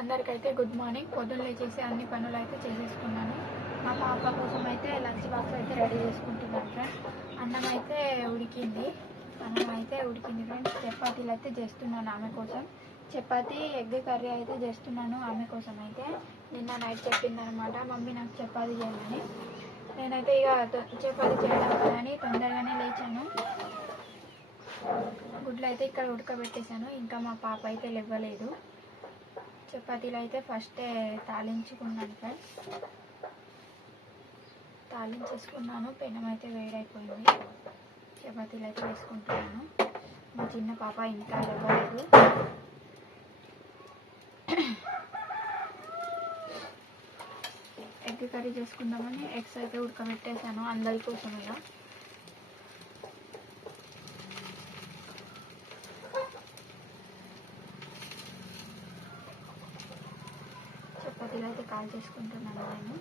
అందరికైతే good morning. పొద్దున్న లేచేసి అన్ని పనులు అయితే చేసేసుకున్నాను. మా పాప కోసం అయితే లంచ్ బాక్స్ అయితే రెడీ చేసుకుంటున్నాను ఫ్రెండ్స్. అన్నం అయితే ఉడికింది ఫ్రెండ్స్. చపాతీలు అయితే చేస్తున్నాను ఆమె కోసం. చపాతీ ఎగ్ కర్రీ అయితే చేస్తున్నాను ఆమె కోసం. అయితే నిన్న నైట్ చెప్పిందనమాట మమ్మీ నాకు చపాతీ చేయమని. నేనైతే ఇక చపాతీ చేయడం కదని తొందరగానే లేచాను. గుడ్లు అయితే ఇక్కడ ఉడకబెట్టేశాను. ఇంకా మా పాప అయితే లేవలేదు. చపాతీలు అయితే ఫస్టే తాలించుకున్నాను ఫ్రెండ్స్. తాలించేసుకున్నాను. పెనం అయితే వేడైపోయింది. చపాతీలు అయితే వేసుకుంటున్నాను. మా చిన్న పాప ఇంకా లేవలేదు. ఎగ్ కర్రీ చేసుకుందామని ఎగ్స్ అయితే ఉడకబెట్టేశాను అందరి కోసం. ఇలా చపాతీలు అయితే కాల్ చేసుకుంటున్నాను నేను.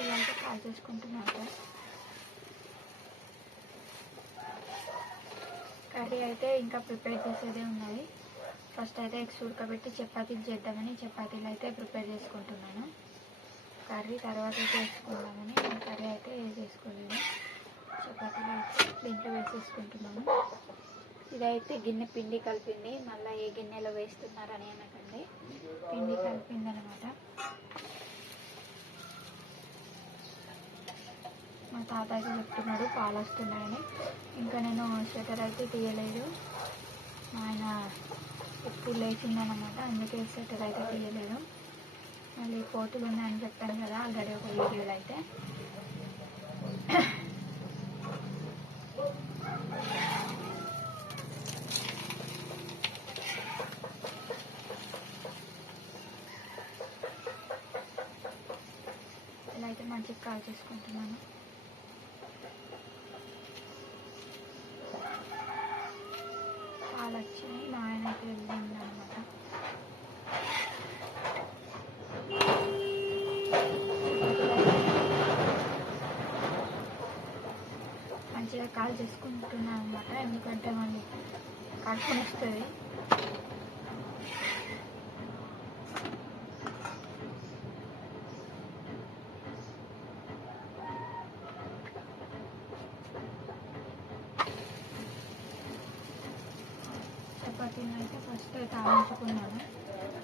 ఇలాంటి కాల్ చేసుకుంటున్నాను. కర్రీ అయితే ఇంకా ప్రిపేర్ చేసేదే ఉన్నది. ఫస్ట్ అయితే ఎగ్స్ ఉడకబెట్టి చపాతీలు చేద్దామని చపాతీలు అయితే ప్రిపేర్ చేసుకుంటున్నాను. కర్రీ తర్వాత అయితే వేసుకుందామని కర్రీ అయితే వేసేసుకోలేదు. చపాతీలు అయితే దీంట్లో వేసేసుకుంటున్నాను. ఇదైతే గిన్నె పిండి కలిపింది. మళ్ళీ ఏ గిన్నెలో వేస్తున్నారని అనకండి, పిండి కలిపింది అనమాట. మా తాత అయితే చెప్తున్నాడు పాలు వస్తున్నాయని. ఇంకా నేను స్వెటర్ అయితే తీయలేదు. ఆయన ఎప్పుడు లేచిందనమాట, అందుకే స్వెటర్ అయితే తీయలేదు. మళ్ళీ కోతులు ఉన్నాయని చెప్పాను కదా ఆల్రెడీ ఒక వీడియోలో అయితే. ఇలా అయితే మంచిగా కాల్ చేసుకుంటున్నాను. పాలు వచ్చినాయి. మా ఆయన అయితే వెళ్ళింది అనమాట. మంచిగా కాల్ చేసుకుంటున్నాను అనమాట. ఎందుకంటే మళ్ళీ కడుపుని వస్తుంది. చపాతీని అయితే ఫస్ట్ తాలించుకున్నాను.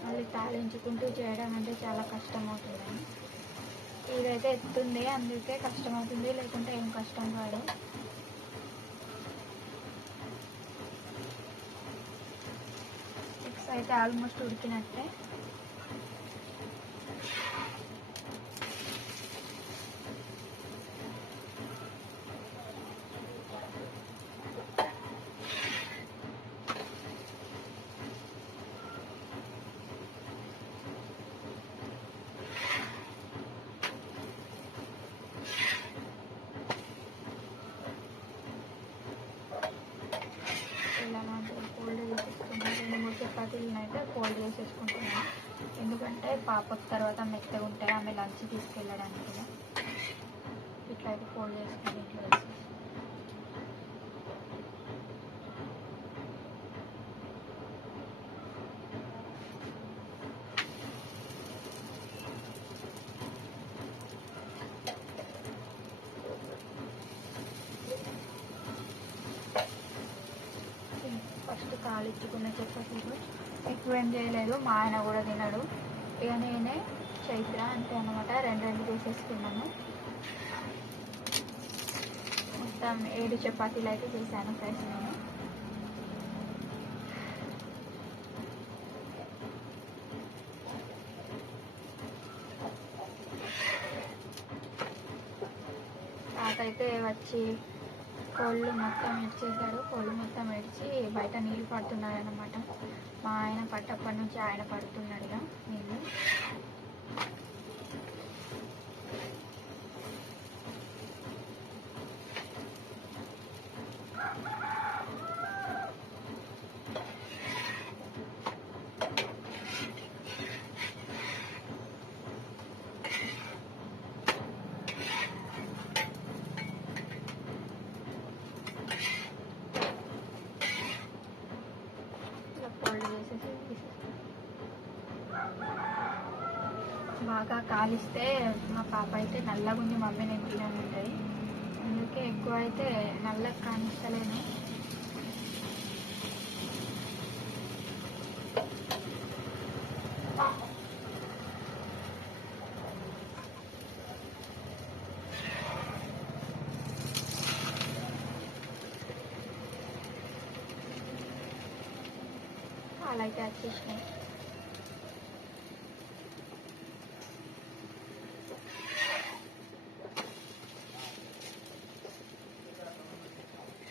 మళ్ళీ తాలించుకుంటూ చేయడం అంటే చాలా కష్టం అవుతుందని. ఇదైతే ఎత్తుంది, అందుకే కష్టం అవుతుంది, లేకుంటే ఏం కష్టం కాదు. ఎగ్స్ అయితే ఆల్మోస్ట్ ఉడికినట్టే. ఇలా ఫోల్డ్ చేసేసుకున్నాను. 2-3 చపాతీలను అయితే ఫోల్డ్ చేసేసుకుంటున్నాను. ఎందుకంటే పాపకు తర్వాత మెత్తగా ఉంటాయి ఆమె లంచ్ తీసుకెళ్ళడానికి కూడా. ఇట్లా అయితే ఫోల్డ్ చేసుకుని ఇట్లా వేసేసి ఫస్ట్ కాలిచ్చుకున్న చపాతీలు ఎక్కువ ఏం చేయలేదు. మా ఆయన కూడా తినడు. ఇక నేనే చైత్ర అంతే అనమాట. 2 చేసేసుకున్నాను. మొత్తం 7 చపాతీలు అయితే చేశాను ఫ్రెండ్స్ నేను. తాత అయితే వచ్చి కోళ్ళు మొత్తం ఏడ్చేశాడు. కోళ్ళు మొత్తం ఏడ్చి బయట నీళ్ళు పడుతున్నాడు అనమాట. మా ఆయన పట్టప్పటి నుంచి ఆయన పడుతున్నాడుగా నీళ్ళు. బాగా కాలిస్తే మా పాప అయితే నల్లగా ఉంది మమ్మీ నేను తినని ఉంటుంది. అందుకే ఎక్కువ అయితే నల్లగా కానిస్తలేను. అలా అయితే వచ్చేసినాయి.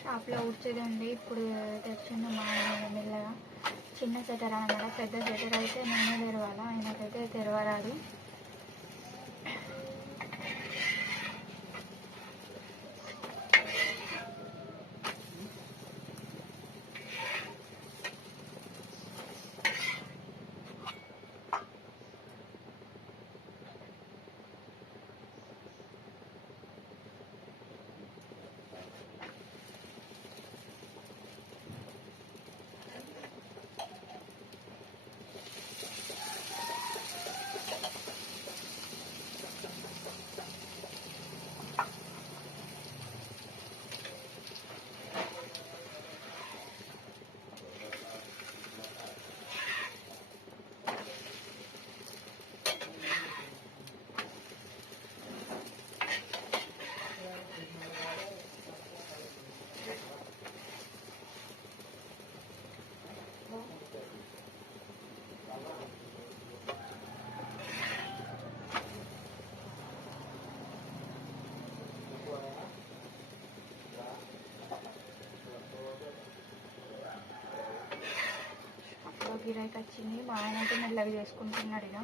షాప్లో ఉడిచేదండి. ఇప్పుడు తెచ్చిండు మా ఆయన మెల్లగా. చిన్న స్వెటర్ అన్నమాట. పెద్ద స్వెటర్ అయితే నేనే తెరవాలా, ఆయనకైతే తెరవరాదు. గిరాకీ వచ్చింది. మా ఆయన అయితే మెల్లగా చేసుకుంటున్నాడు. ఇక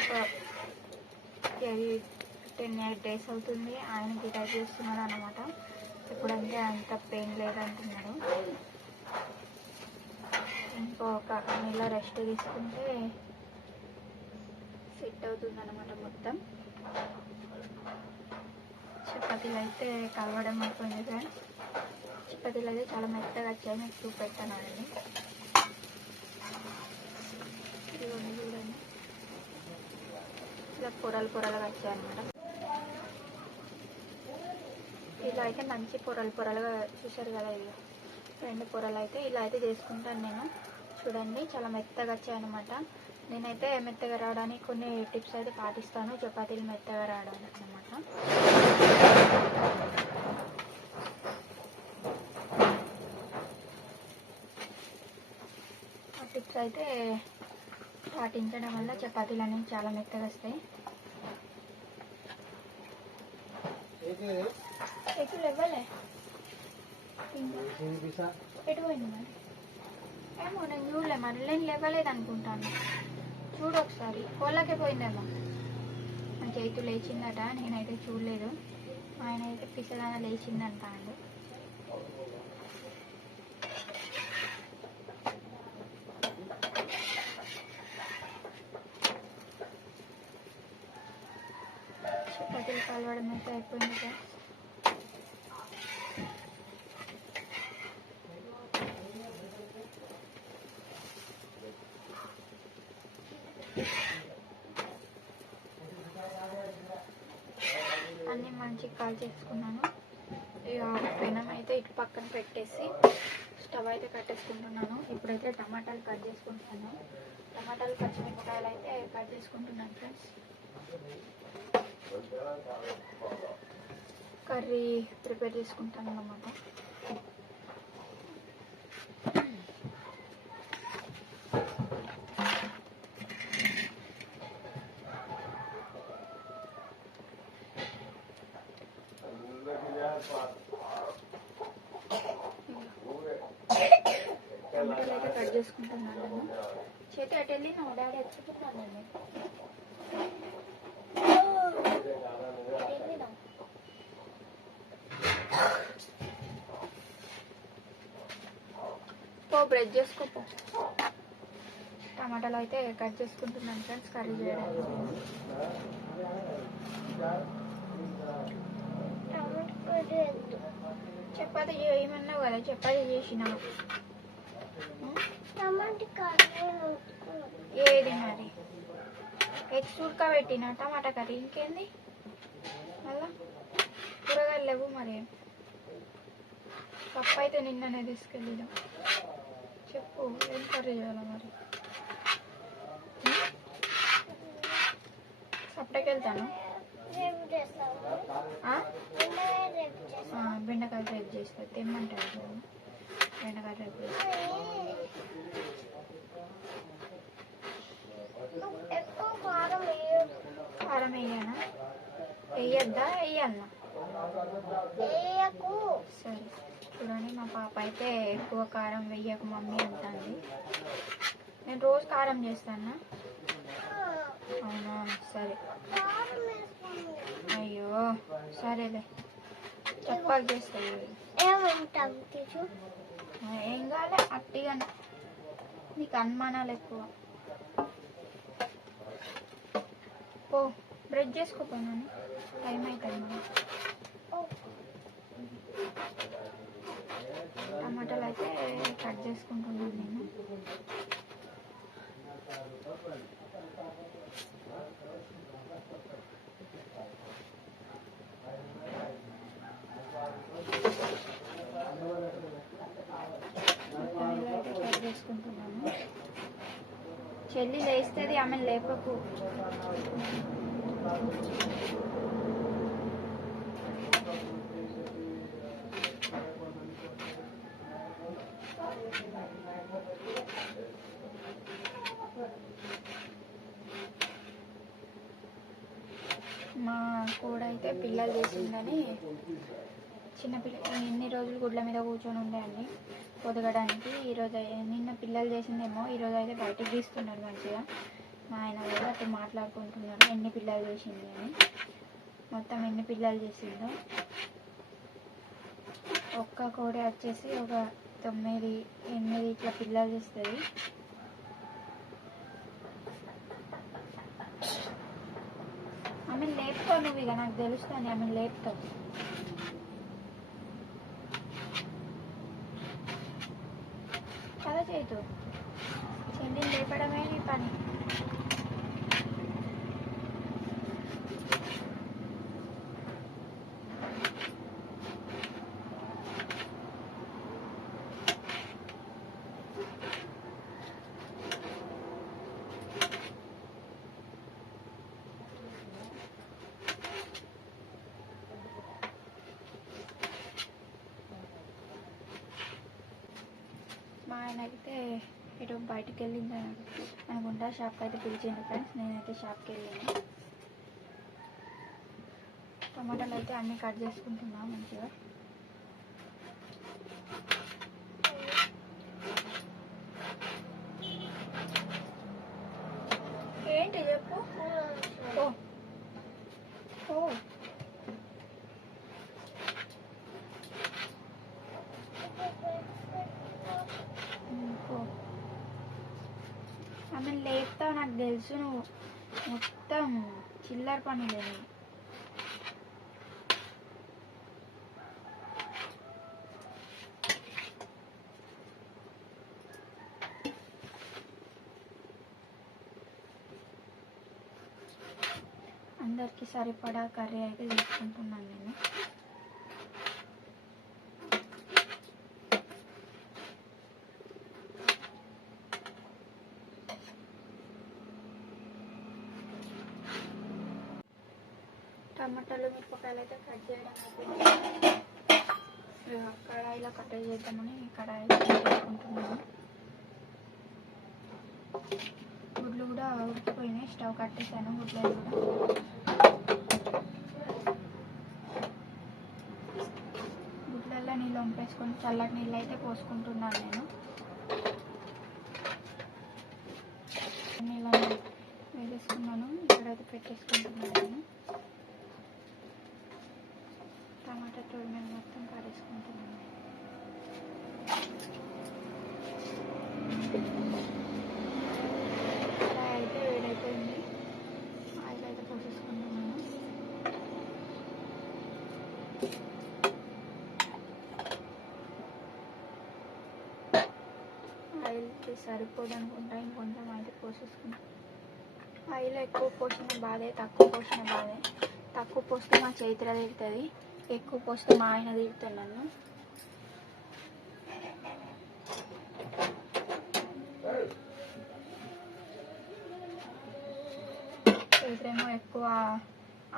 ఒక 10-8 days అవుతుంది ఆయన గిరాకీ చేస్తున్నాడు అన్నమాట. ఇప్పుడంటే అంత పెయిన్ లేదంటున్నాడు. ఇంకొక నెల రెస్ట్ తీసుకుంటే సెట్ అవుతుంది అన్నమాట మొత్తం. చపాతీలు అయితే కలవడం అయిపోయింది ఫ్రెండ్స్. చపాతీలు అయితే చాలా మెత్తగా వచ్చాయి. మీకు చూపెట్టానండి. ఇదిగోండి చూడండి, ఇలా పొరలు పొరలుగా వచ్చాయి అన్నమాట. ఇలా అయితే మంచి పొరలుగా చూసారు కదా. ఇది 2 పొరలు అయితే ఇలా అయితే చేసుకుంటాను నేను. చూడండి చాలా మెత్తగా వచ్చాయన్నమాట. నేనైతే మెత్తగా రావడానికి కొన్ని టిప్స్ అయితే పాటిస్తాను, చపాతీలు మెత్తగా రావడానికి అన్నమాట. ఆ టిప్స్ అయితే పాటించడం వల్ల చపాతీలు అనేవి చాలా మెత్తగా వస్తాయి. ఎట్లు ఇవ్వలే ఎటు పోయింది మరి? ఏమో నేను చూడలే మరి. నేను లేవలేదు అనుకుంటాను. చూడు ఒకసారి. కోళ్ళకే పోయిందేమో. మన చేతు లేచిందట, నేనైతే చూడలేదు. ఆయన అయితే పిసదాన లేచిందంటాడు. చపాతీలు కలవడం అయితే అయిపోయింది కదా. అన్నీ మంచిగా కాల్ చేసుకున్నాను. ఇక పెనం అయితే ఇటు పక్కన పెట్టేసి స్టవ్ అయితే కట్టేసుకుంటున్నాను. ఇప్పుడైతే టమాటాలు కట్ చేసుకుంటున్నాను. టమాటాలు పచ్చిమిరపకాయలు అయితే కట్ చేసుకుంటున్నాను ఫ్రెండ్స్. కర్రీ ప్రిపేర్ చేసుకుంటాను అన్నమాట. టమాటాలు అయితే కట్ చేసుకుంటున్నాను నేను. చేతి అటు వెళ్ళి నా డాడీ ఎత్తుకుంటున్నాను నేను. బ్రెడ్ చేసుకోపో. టమాటాలు అయితే కట్ చేసుకుంటున్నాను ఫ్రెండ్స్ కర్రీ చేయడానికి. చపాతీ చేయమన్నావు కదా, చపాతీ చేసిన. ఏది మరి ఎగ్స్ ఉడకబెట్టిన టమాటా కర్రీ ఇంకేంది మళ్ళా కూరగాయలు లేవు మరి పప్పు అయితే నిన్ననే తీసుకెళ్ళిదా చెప్పు ఏం కర్రీ చేయాలి మరి సపరేట్కి వెళ్తాను బెండకాయ రేపు చేస్తా తెమ్మంటాడు బెండకాయ రేపు కారం వేయనా వేయద్దా వేయాలనా సరే చూడండి మా పాప అయితే ఎక్కువ కారం వేయకు మమ్మీ అంటుంది నేను రోజు కారం చేస్తానా అవునా సరే అయ్యో సరేలే చెప్పాలి చేస్తాయి ఏం కాలే అట్టిగా నీకు అనుమానాలు ఎక్కువ పో బ్రష్ చేసుకోపోయినాను టైం అవుతుంది టమాటాలు అయితే కట్ చేసుకుంటున్నాను నేను కట్ చేసుకుంటున్నాను చెల్లి లేస్తుంది ఆమె లేపకు మా కూడా అయితే పిల్లలు చేసిందని ఎన్ని రోజులు గుడ్ల మీద కూర్చొని ఉండే అండి పొదగడానికి ఈరోజు నిన్న పిల్లలు చేసిందేమో ఈరోజు అయితే బయటకు తీస్తున్నారు మంచిగా మా ఆయన కూడా అటు మాట్లాడుకుంటున్నారు ఎన్ని పిల్లలు చేసింది అని మొత్తం ఎన్ని పిల్లలు చేసిందో ఒక్క కోడి వచ్చేసి ఒక 9, 8 ఇట్లా పిల్లలు చేస్తుంది ఆమె లేపుతావు నువ్వు ఇక నాకు తెలుస్తుంది ఆమె లేపుతావు కదా చేయదు చెల్లిని లేపడమే నీ పని మా ఆయన అయితే ఇటు బయటకు వెళ్ళింది అనుకుంటా షాప్కి అయితే పిలిచింది ఫ్రెండ్స్ నేనైతే షాప్కి వెళ్ళాను టమాటాలు అయితే అన్నీ కట్ చేసుకుంటున్నా మంచిగా ఏంటి చెప్పు ఓ ఓ ఆమె లేపుతావు నాకు తెలుసు నువ్వు మొత్తం చిల్లర పని లేదు అందరికి సరిపడా కర్రీ అయితే తీసుకుంటున్నాను నేను టమాటాలు మిరపకాయలు అయితే కట్ చేయడం అయిపోయింది కడాయిలో కట్ చేద్దామని కడాయిలో కట్ చేసుకుంటున్నాను గుడ్లు కూడా ఉడికిపోయినాయి స్టవ్ కట్టేసాను గుడ్లను కూడా గుడ్లల్లో నీళ్ళు వంపేసుకొని చల్లటి నీళ్ళు అయితే పోసుకుంటున్నాను నేను నీళ్ళని వేసేసుకున్నాను ఇక్కడైతే పెట్టేసుకుంటున్నాను నేను టమాటా తోడు మీద మొత్తం కడేసుకుంటున్నాను కడాయి అయితే వేడైపోయింది ఆయిల్ అయితే పోసేసుకుంటున్నాను ఆయిల్కి సరిపోదు అనుకుంటా ఇంకొంచెం అయితే పోసేసుకుంటాను ఆయిల్ ఎక్కువ పోసిన బాధే, తక్కువ పోసిన బాధే. తక్కువ పోస్తే మా చేతిలో తిడుతుంది, ఎక్కువ పోస్తే మా ఆయన తిడుతాడు నన్ను. చేతిరేమో ఎక్కువ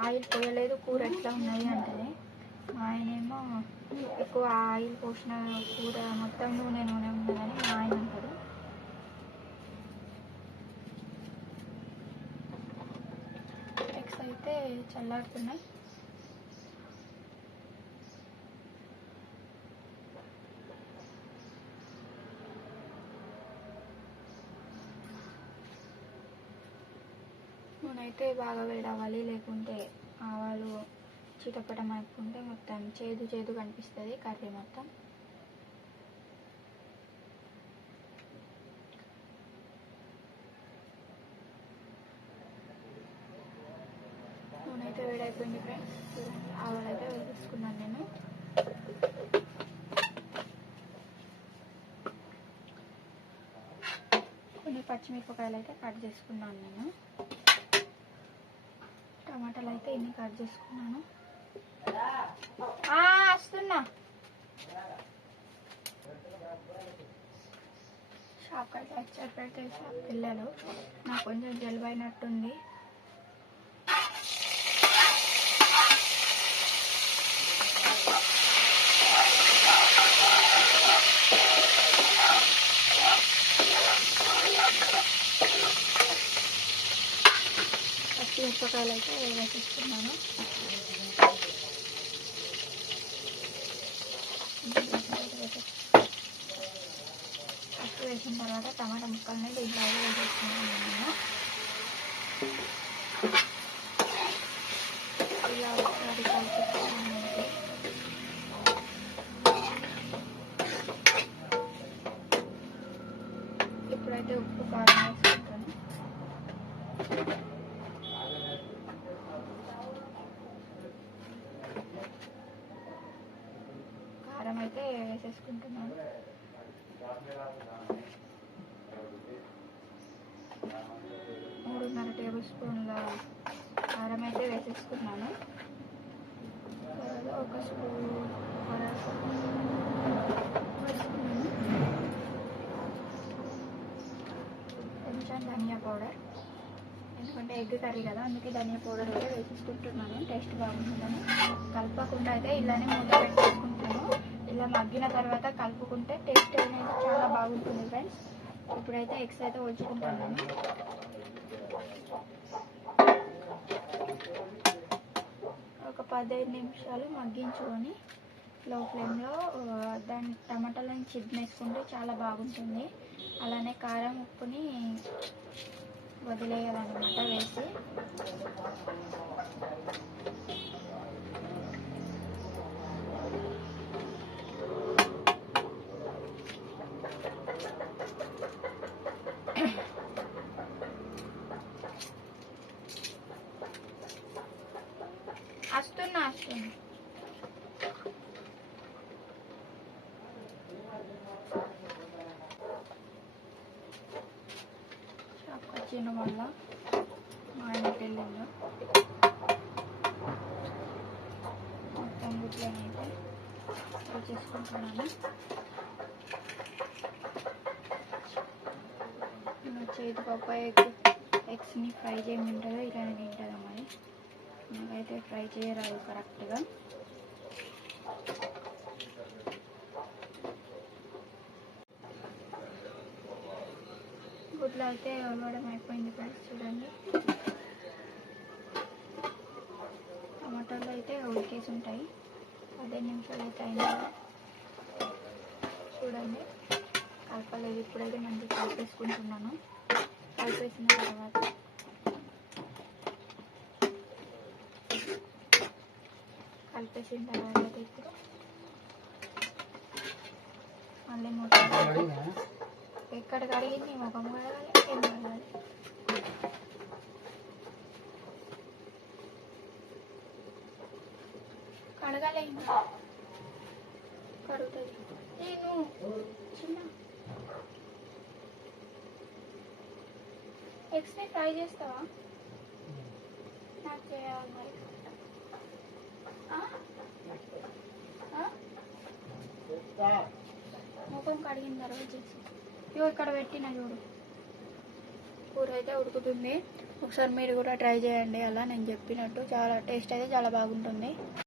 ఆయిల్ పోయలేదు, కూర ఎట్లా ఉన్నది అంటది. మా ఆయనేమో ఎక్కువ ఆయిల్ పోసిన కూర మొత్తం నూనె నూనె ఉన్నదని మా ఆయన అంటాడు. ఎగ్స్ అయితే చల్లారుతున్నాయి. నూనె అయితే బాగా వేడవ్వాలి, లేకుంటే ఆవాలు చిటపటం అనుకుంటే మొత్తం చేదు చేదు కనిపిస్తుంది కర్రీ మొత్తం. నూనె అయితే వేడైపోయింది ఫ్రెండ్స్. ఆవాలు అయితే వేసుకున్నాను నేను. కొన్ని పచ్చిమిరపకాయలు అయితే కట్ చేసుకున్నాను నేను. టమాటాలు అయితే ఇన్ని కట్ చేసుకున్నాను. వస్తున్నా. షాప్కి అయితే వచ్చేటైతే షాప్కి వెళ్ళాను. నాకు కొంచెం జలుబు అయినట్టుంది. పచ్చిమిరపకాయలు అయితే వేసేస్తున్నాను. ఫస్ట్ వేసిన తర్వాత టమాటా ముక్కల్ని దీంట్లో వేసేస్తున్నాను నేను. ఇలా ఒకసారి కలిపేస్తున్నాను. ఇప్పుడైతే ఉప్పు కారం వేసుకుంటాను. కారం అయితే వేసేసుకుంటున్నాను. 3.5 టేబుల్ స్పూన్ల కారం అయితే వేసేసుకున్నాను. తర్వాత 1 స్పూన్ వేసుకున్నాను. కొంచెం ధనియా పౌడర్, ఎందుకంటే ఎగ్ కర్రీ కదా, అందుకే ధనియా పౌడర్ అయితే వేసేసుకుంటున్నాను. టేస్ట్ బాగుంటుందని కలపకుండా అయితే ఇలానే మూత పెట్టేసుకుంటాను. ఇలా మగ్గిన తర్వాత కలుపుకుంటే టేస్ట్ అనేది చాలా బాగుంటుంది ఫ్రెండ్స్. ఇప్పుడైతే ఎగ్స్ అయితే ఉంచుకుంటున్నాను. ఒక 15 నిమిషాలు మగ్గించుకొని లో ఫ్లేమ్లో దాని టమాటాలను చిదిమేసుకుంటే చాలా బాగుంటుంది. అలానే కారం ఉప్పుని వదిలేయాలన్నమాట వేసి. వస్తున్నా షాప్కి వచ్చిన వల్ల మా ఆయనకి వెళ్ళిండు. మొత్తం గుడ్లనైతే ఫ్రై చేసుకుంటున్నాను. చేతి పప్పు ఎగ్స్ని ఫ్రై చేయమంటుందో ఇలానే తింటుందో మరి. నాకైతే ఫ్రై చేయరాదు కరెక్ట్గా. గుడ్లు అయితే ఉడకడం అయిపోయింది ఫ్రెండ్స్. చూడండి, టమాటాలు అయితే ఉడికేసి ఉంటాయి. 15 నిమిషాలు అయితే అయింది. చూడండి, కలపలేదు. ఇప్పుడైతే మంచిగా కలిపేసుకుంటున్నాను. కలిపేసిన తర్వాత ఇప్పుడు మళ్ళీ మూత. ఎక్కడ కడిగింది ముఖం కడగాలి, ఏం కడగాలి. కడగాలి, కడుగుతుంది. నేను చిన్న ఎగ్స్ని ఫ్రై చేస్తావా? నాకు చేయాలి మరి. ఆ? ఆ? ముఖం కడిగిన తర్వాత చేసి ఇగో ఇక్కడ పెట్టిన చూడు. కూర అయితే ఉడుకుతుంది. ఒకసారి మీరు కూడా ట్రై చేయండి అలా నేను చెప్పినట్టు. చాలా టేస్ట్ అయితే చాలా బాగుంటుంది.